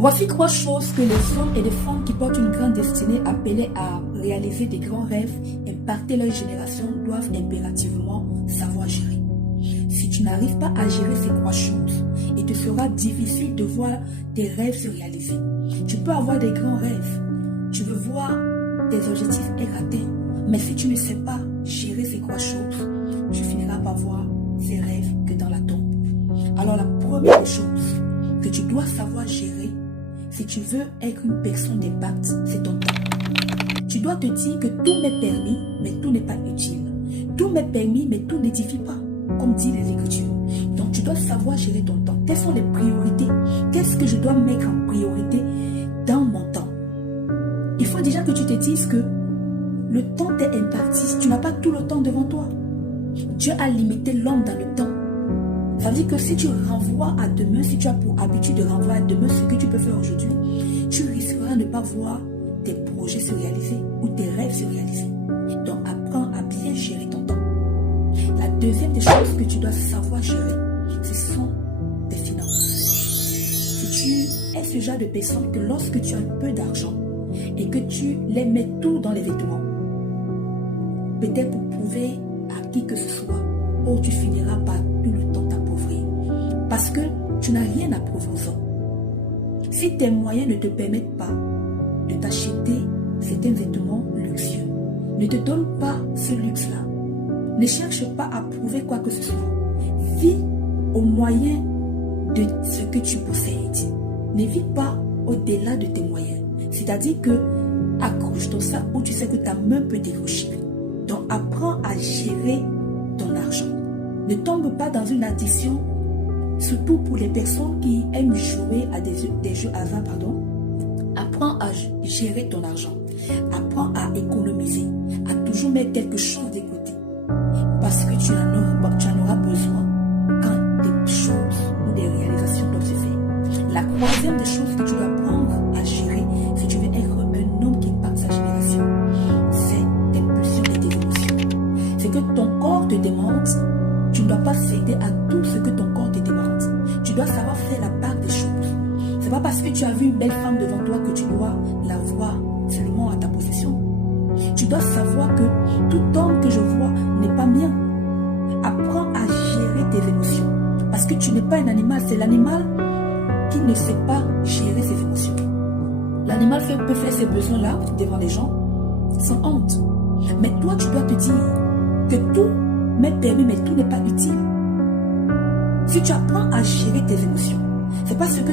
Voici 3 choses que les hommes et les femmes qui portent une grande destinée appelés à réaliser des grands rêves, impacter leur génération, doivent impérativement savoir gérer. Si tu n'arrives pas à gérer ces 3 choses, il te sera difficile de voir tes rêves se réaliser. Tu peux avoir des grands rêves, tu veux voir tes objectifs être atteints, mais si tu ne sais pas gérer ces 3 choses, tu finiras par voir ces rêves que dans la tombe. Alors la première chose que tu dois savoir gérer, si tu veux être une personne d'impact, c'est ton temps. Tu dois te dire que tout m'est permis, mais tout n'est pas utile. Tout m'est permis, mais tout n'édifie pas, comme dit les Écritures. Donc tu dois savoir gérer ton temps. Quelles sont les priorités? Qu'est-ce que je dois mettre en priorité dans mon temps? Il faut déjà que tu te dises que le temps t'est imparti. Tu n'as pas tout le temps devant toi. Dieu a limité l'homme dans le temps. Ça veut dire que si tu renvoies à demain, si tu as pour habitude de renvoyer à demain ce que tu peux faire aujourd'hui, tu risqueras de ne pas voir tes projets se réaliser ou tes rêves se réaliser. Donc apprends à bien gérer ton temps. La deuxième des choses que tu dois savoir gérer, ce sont tes finances. Si tu es ce genre de personne que lorsque tu as un peu d'argent et que tu les mets tout dans les vêtements, peut-être pour prouver à qui que ce soit, ou tu finiras par tout le temps t'appauvrir. Parce que tu n'as rien à prouver aux hommes. Si tes moyens ne te permettent pas de t'acheter certains vêtements luxueux, ne te donne pas ce luxe-là. Ne cherche pas à prouver quoi que ce soit. Vis au moyen de ce que tu possèdes. Ne vis pas au-delà de tes moyens. C'est-à-dire que accroche ton sac où tu sais que ta main peut décrocher. Donc apprends à gérer ton argent. Ne tombe pas dans une addiction, surtout pour les personnes qui aiment jouer à des jeux hasard, Apprends à gérer ton argent. Apprends à économiser, à toujours mettre quelque chose de côté. Parce que tu en auras besoin quand des choses ou des réalisations doivent se faire. La troisième des choses que tu dois apprendre à gérer si tu veux être un homme qui impacte sa génération, c'est tes pulsions et tes émotions. C'est que ton corps te demande, tu ne dois pas céder à tout ce que ton corps te demande. Tu dois savoir faire la part des choses. C'est pas parce que tu as vu une belle femme devant toi que tu dois la voir seulement à ta possession. Tu dois savoir que tout homme que je vois n'est pas mien. Apprends à gérer tes émotions. Parce que tu n'es pas un animal, c'est l'animal qui ne sait pas gérer ses émotions. L'animal peut faire ses besoins là, devant les gens, sans honte. Mais toi, tu dois te dire que tout m'est permis, mais tout n'est pas utile. Si tu apprends à gérer tes émotions, c'est parce que